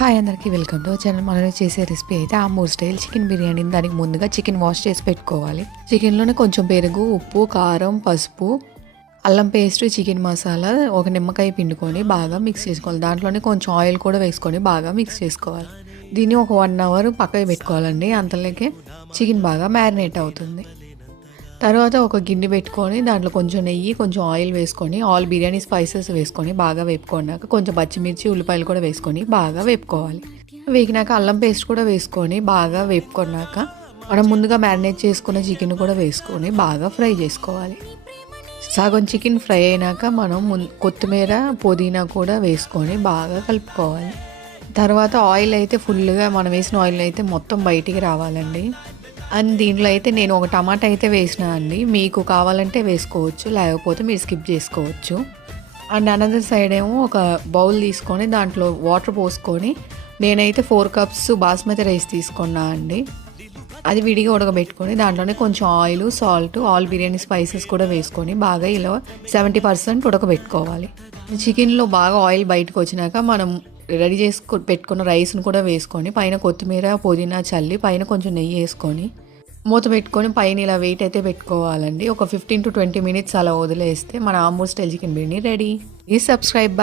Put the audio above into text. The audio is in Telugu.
హాయ్ అందరికీ వెల్కమ్ టు ఛానల్. మనం చేసే రెసిపీ అయితే ఆమూర్ స్టైల్ చికెన్ బిర్యానీ. దానికి ముందుగా చికెన్ వాష్ చేసి పెట్టుకోవాలి. చికెన్లోనే కొంచెం పెరుగు, ఉప్పు, కారం, పసుపు, అల్లం పేస్ట్, చికెన్ మసాలా, ఒక నిమ్మకాయ పిండుకొని బాగా మిక్స్ చేసుకోవాలి. దాంట్లోనే కొంచెం ఆయిల్ కూడా వేసుకొని బాగా మిక్స్ చేసుకోవాలి. దీన్ని ఒక 1 అవర్ పక్కకి పెట్టుకోవాలండి. అంతలోకే చికెన్ బాగా మ్యారినేట్ అవుతుంది. తర్వాత ఒక గిన్నె పెట్టుకొని దాంట్లో కొంచెం నెయ్యి, కొంచెం ఆయిల్ వేసుకొని ఆల్ బిర్యానీ స్పైసెస్ వేసుకొని బాగా వేపుకున్నాక కొంచెం పచ్చిమిర్చి, ఉల్లిపాయలు కూడా వేసుకొని బాగా వేపుకోవాలి. వేగినాక అల్లం పేస్ట్ కూడా వేసుకొని బాగా వేపుకున్నాక మనం ముందుగా మ్యారినేట్ చేసుకున్న చికెన్ కూడా వేసుకొని బాగా ఫ్రై చేసుకోవాలి. సగం చికెన్ ఫ్రై అయినాక మనం కొత్తిమీర, పుదీనా కూడా వేసుకొని బాగా కలుపుకోవాలి. తర్వాత ఆయిల్ అయితే ఫుల్గా మనం వేసిన ఆయిల్ అయితే మొత్తం బయటికి రావాలండి. అండ్ దీంట్లో అయితే నేను ఒక టమాటా అయితే వేసినా అండి. మీకు కావాలంటే వేసుకోవచ్చు, లేకపోతే మీరు స్కిప్ చేసుకోవచ్చు. అండ్ అనదర్ సైడ్ ఏమో ఒక బౌల్ తీసుకొని దాంట్లో వాటర్ పోసుకొని నేనైతే 4 కప్స్ బాస్మతి రైస్ తీసుకున్నా అండి. అది విడిగా ఉడకబెట్టుకొని దాంట్లోనే కొంచెం oil, salt, all biryani spices కూడా వేసుకొని బాగా ఇలా 70% ఉడకబెట్టుకోవాలి. చికెన్లో బాగా ఆయిల్ బయటకు వచ్చినాక మనం రెడీ పెట్టుకున్న రైస్ను కూడా వేసుకొని పైన కొత్తిమీర, పుదీనా చల్లి పైన కొంచెం నెయ్యి వేసుకొని మూత పెట్టుకొని పైన ఇలా వెయిట్ అయితే పెట్టుకోవాలండి. ఒక 15 to 20 minutes అలా వదిలేస్తే మన Ambur style chicken biryani ready. Please subscribe.